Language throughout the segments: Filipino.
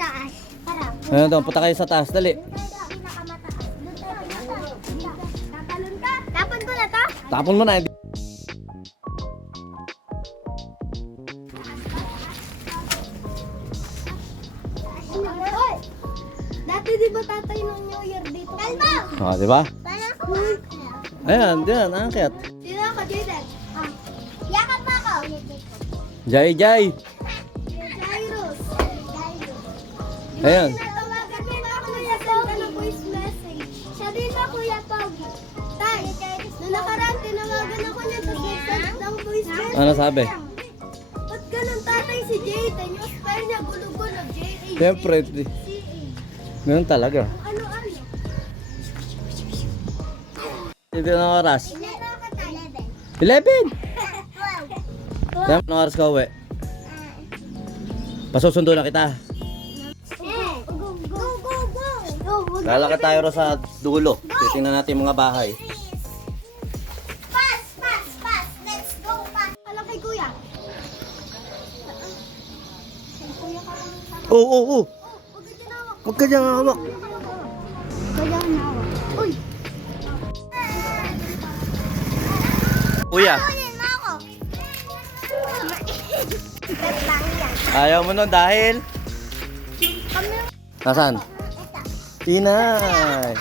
taas. Tara. Ayun doon, punta kayo sa taas. Dali. Tapon ko na to. Tapon mo na. Hoy! Dati di ba tatay nung New Year dito? Kalma! Oh, di ba? Paano? Ayan, diyan, angkat. Sino ako, Jaden? Ah. Yakap pa ako. Jai, Jai. Ayan. Tinatawagan mo na ako na send ng voice message. Siya din ba, Kuya Pogi? Tay, nung nakaraan, tinawagan ako niya sa send ng voice message. Ano sabi? Ba't ganun tatay si Jaden? Yung spell niya gulo-gulo, J-A-D. Siyempre, ganun talaga. Ano, ano? Dito na oras. Ilan ako tayo? 11. 12. Kaya anong oras ka uwi? Pasusundo na kita. Lalakad tayo ro sa dulo. Titingnan natin yung mga bahay. Pass, pass, pass. Let's go, pass. Alam kay Kuya. Oo, oo, oo. Huwag ka dyan hawak. Huwag ka dyan hawak. Kaya. Uy! Kuya, ayaw mo nun dahil... Nasaan? Ito. Inay.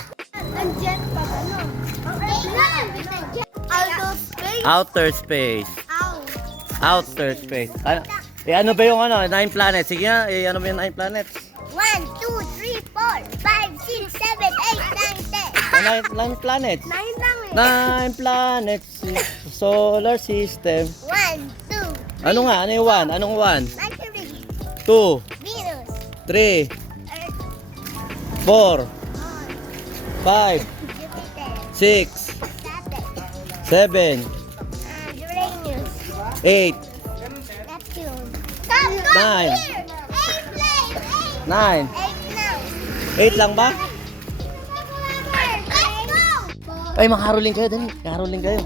Ang jet pa ano? Outer space. Outer space. Out. Outer space. Ano, eh, ano ba yung ano? Nine planets. Sige nga, eh, ano ba yung nine planets? One, two, three, four, five, six, seven, eight, nine, ten. Ah, nine, nine planets. Nine lang eh. Nine planets. Solar system. One, two, Ano nga? Ano yung one? Anong one? Mercury, Two, Venus, three, Earth, four, Mars, five, Jupiter, six, Saturn, seven, uh, Uranus, eight, Neptune. Stop, go Nine. here! Eight plane, eight. nine. Eight now. Eight lang ba? Ay, makaroling kayo. Dali. Makaroling kayo.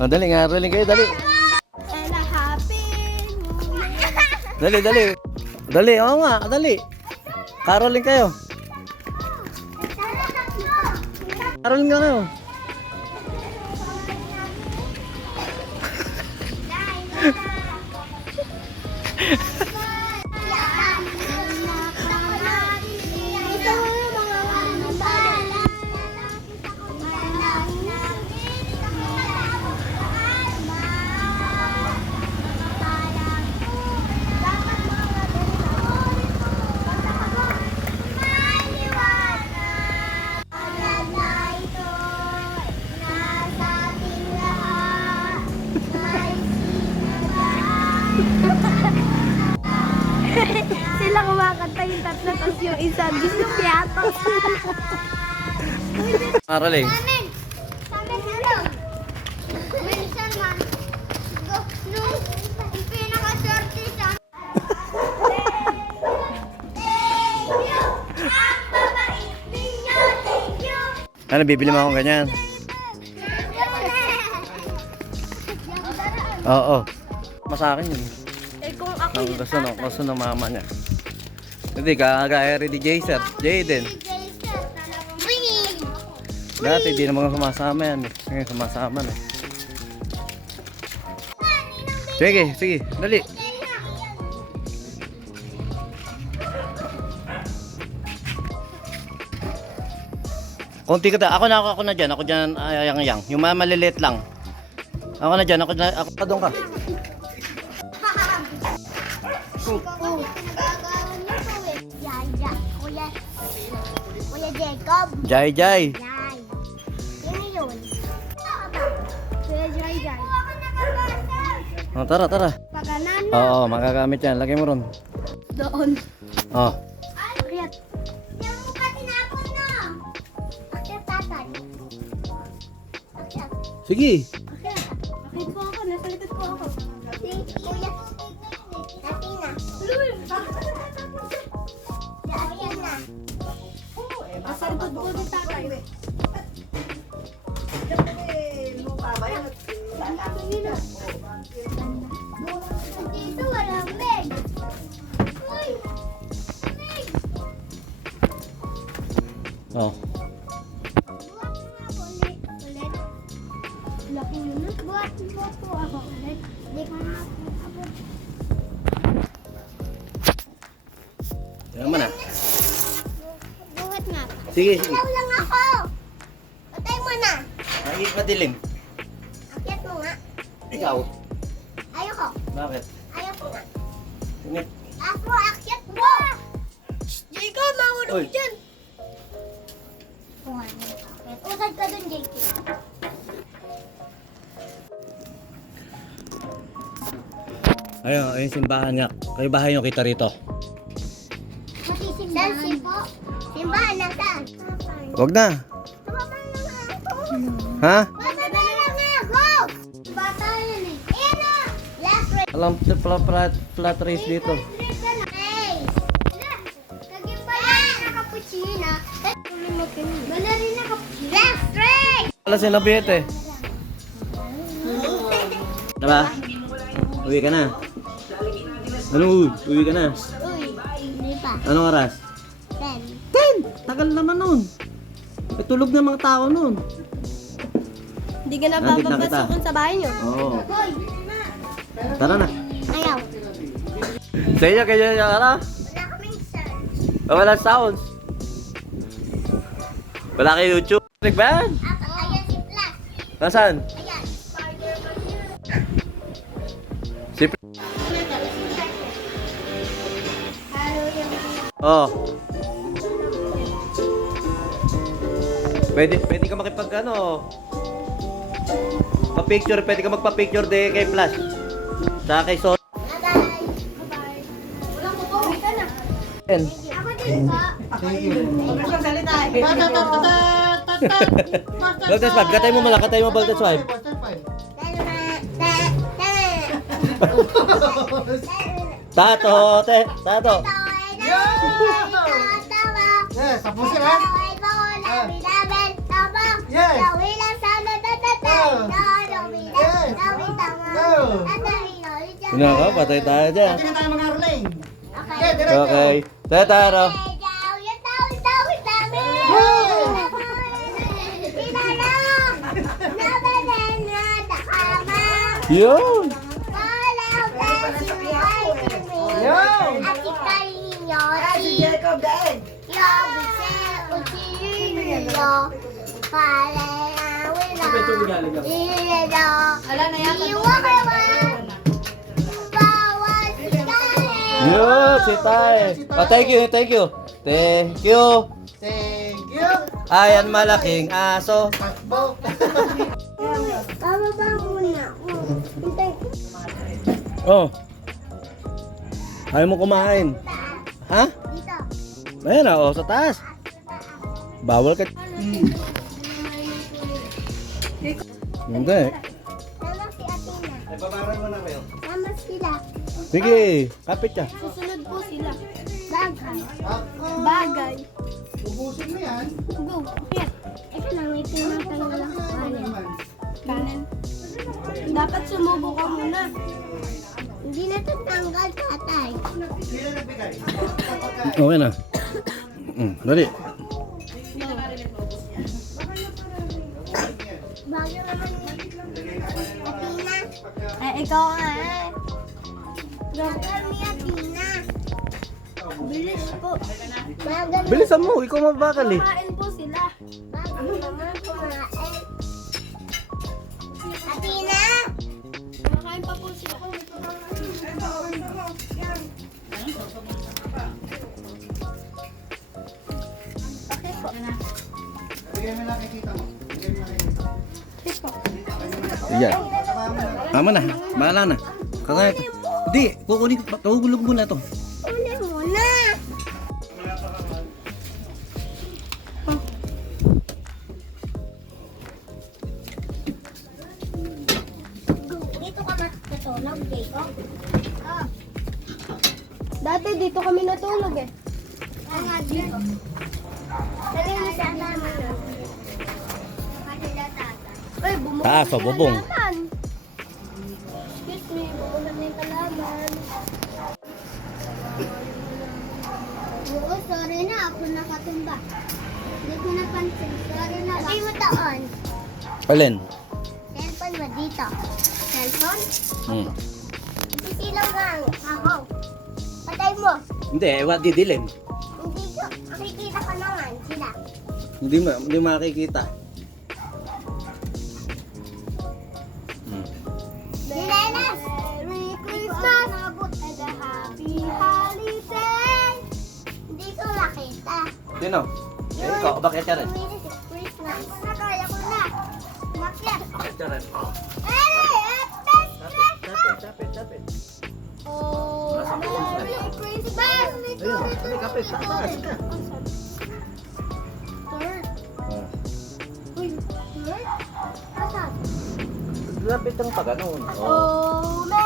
Oh, dali, makaroling kayo. Dali. Dali, dali. Dali, oo nga. Dali. Caroling kayo. Caroling ka kayo. Sila kumakanta yung tatlo tapos yung isa gusto. Caroling. Amin! Sabi ano? Ano, bibili mo akong ganyan? Oo. Mas sa akin yun. Kung ako Ang gusto ng, gusto ng mama niya. Hindi, kagaya rin ni Jason. Jaden. Dati, di naman sumasama yan. eh. Ngayon, sumasama na. eh. Sige, sige. Dali. Konti ka ta. Ako na ako, ako na dyan. Ako dyan, ayang ayang. Yung mga maliliit lang. Ako na dyan. Ako na, ako ka doon ka. Oh. Yaya, Kuya, Kuya Jacob. Jai, jai. Yay. Yun yun. Kuya Jai Jai. Oh, tara, tara. Paganan na. Oo, magagamit yan. Lagay mo ron. Doon. Oh. Akyat. Yung mukha tinapon na. Akyat tatay. Akyat. Sige. Akyat. Akyat po ako. Nasa likod po ako. Si Kuya. Likod po ni tatay. Dito walang leg. Uy! Leg! Oh. Buhat mo ako ulit. Ulit. Laki na. Buhat mo ako ulit. Hindi ko na ako Sige, sige. Ilaw lang ako. Patay mo na. Ay, madilim. Akyat mo nga. Ikaw. Ayoko. Bakit? Ayoko nga. Init. Ako, akyat mo! Jacob, mahulog Oy. dyan! Usad ka dun, Jacob. Ayun, ayun simbahan nga. Kayo bahay nyo kita rito. Yan na cappuccino? Bala rin na cappuccino. Last race! Wala sila biyete. Diba? Uwi ka na. Ano uwi? Uwi ka na. Pa. Anong oras? Ten. Ten! Tagal naman nun. Eh, tulog na mga tao nun. Hindi ka na kita. papapasukin sa bahay niyo. Oo. Tara na. Ayaw. Sa inyo, kayo yung ano? Wala kaming. Oh, wala sounds. Wala kayo YouTube. Ako, ayan si Plus. Nasaan? Ayan. Si. Oh. Pwede, pwede ka makipag ano. Pa-picture, pwede ka magpa-picture de kay Flash. Sa kay. Ka na. Ako din pa. Voltage 5, katay mo mala, katay mo voltage 5. Tato, te, tato. Yes, tapusin ha? Yes. Ano ka, patay tayo dyan. Pati na tayo mag-arling. Okay. Okay. Tataro. Yun. Jacob, dahil. Ala na yan. Yun, si Tay. Oh, thank you, thank you. Thank you. Thank you. Ayan malaking aso. Pasbok. Bababa muna. Oh. Ayaw mo kumain. Ha? Dito. Ayan na, oh, sa taas. Bawal ka. Hindi. Tama si Athena. Ay, babaran mo na kayo. Tama sila. Sige, kapit ka. Susunod po sila. Bagay. Bagay. Ubusin mo yan. Go. Yes. Ito lang, may tinatanggal ako Ano kanin. naman? Kanin. Dapat sumubo ka muna. Hindi na tatanggal, tatay. Okay na. Mm, dali. Ikaw nga eh. Bagal ni Athena. Bilis po. Bilisan mo, ikaw mabakal eh. Kain po sila. Bagal naman kumain. Athena! Kain pa po sila. Na kikita. Yan. Tama na. Bahala na. Kakaya. Hindi, kukunin ko. Tuhulog muna to. Uli muna. Dito ka matutulog, Jacob? Ah. Dati dito kami natulog eh. Ah, nga, dito. Dali mo sa bumukod Taas, oh, bubong. halaman. Nakatumba. Hindi ko napansin. Sorry na. Lagay mo taon. Alin? Cellphone mo dito. Cellphone? Hmm. Sisilaw nga ako. Patay mo. Hindi, ewan, didilim. Hindi ko. Makikita ka naman sila. Hindi, ma hindi makikita. Sino? Eh, ikaw, bakit ka rin? Merry Christmas. Ako na, kaya ko na. Makyat. Bakit ka rin? Chapit, chapit, chapit. Oh, Nasa puso Merry Christmas! Ayun, hindi kapit, taas ka. Third. Oh. Uy, third? Asan? Lapit ang pag ano. Oh.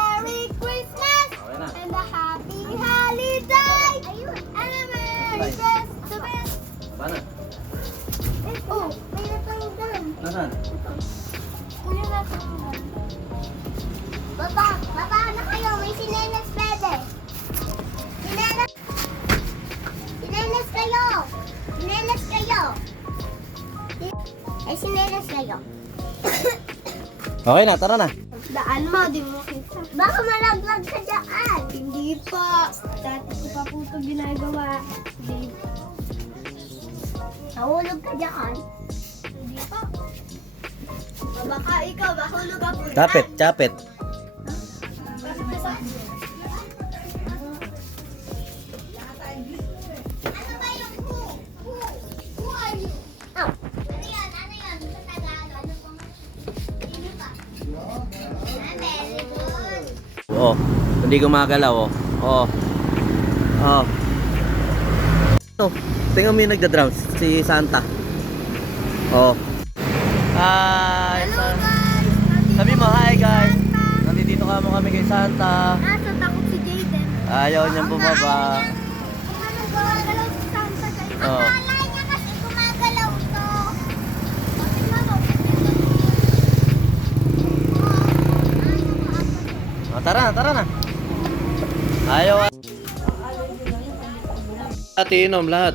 Nasaan? Kuya natanggal. Baba, baba na kayo. May sinelas pwede. Sinelas. Sinelas kayo. Sinelas kayo. Ay, sinelas kayo. Okay na, tara na. Daan mo, di mo kita. Baka malaglag ka dyan. Hindi pa. Dati ko pa po ito ginagawa. Hindi. Nahulog ka dyan. Baka ikaw, mahulog ako. Chapit, chapit. Oh, hindi gumagalaw oh. Oh. Oh. Oh, tingnan mo yung nagda-drums, si Santa. Oh. Santa. Nasa takot si Jaden. Ayaw niyang bumaba. Ano gumagalaw si Santa kayo? Oh. Akala niya kasi gumagalaw to. Kasi mama, Oh, tara na, tara na. Ayaw. At inom lahat.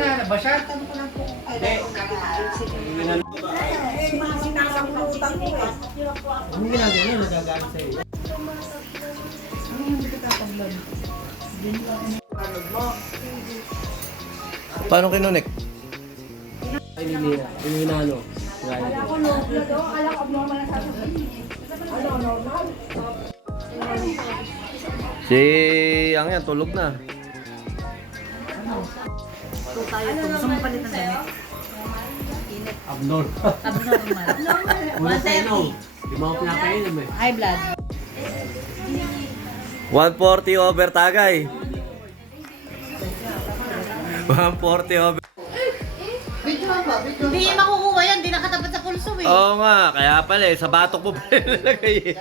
Ano ba? Oregano? Doon na lang daw iwanan. Bakit hinahanap ba siya? Hindi ginagawa niya, nagagalit sa'yo. Paano kinunik? Ay, hindi na. Hindi na ano. Si ang yan, tulog na. Abnormal. Abnormal. 130. Di mo ako pinapainom eh. High blood. 140 over tagay. 140 over. Hindi makukuha yan, hindi nakatapat sa pulso eh. Oo nga, kaya pala eh, sa batok mo pala nilagay eh.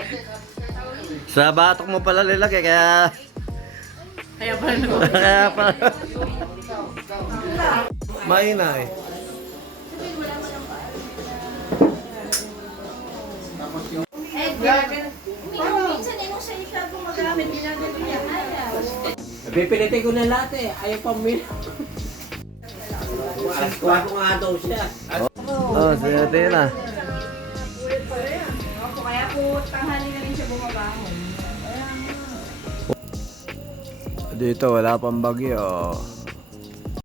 Sa batok mo pala nilagay, kaya... Kaya pala nag kaya pala... Mahina eh. Pipilitin ko na lahat eh. Ayaw pa mo Alas ko ako nga daw siya. Oh, sige na. Kaya po, tanghali na rin siya bumabangon. Dito, wala pang bagyo.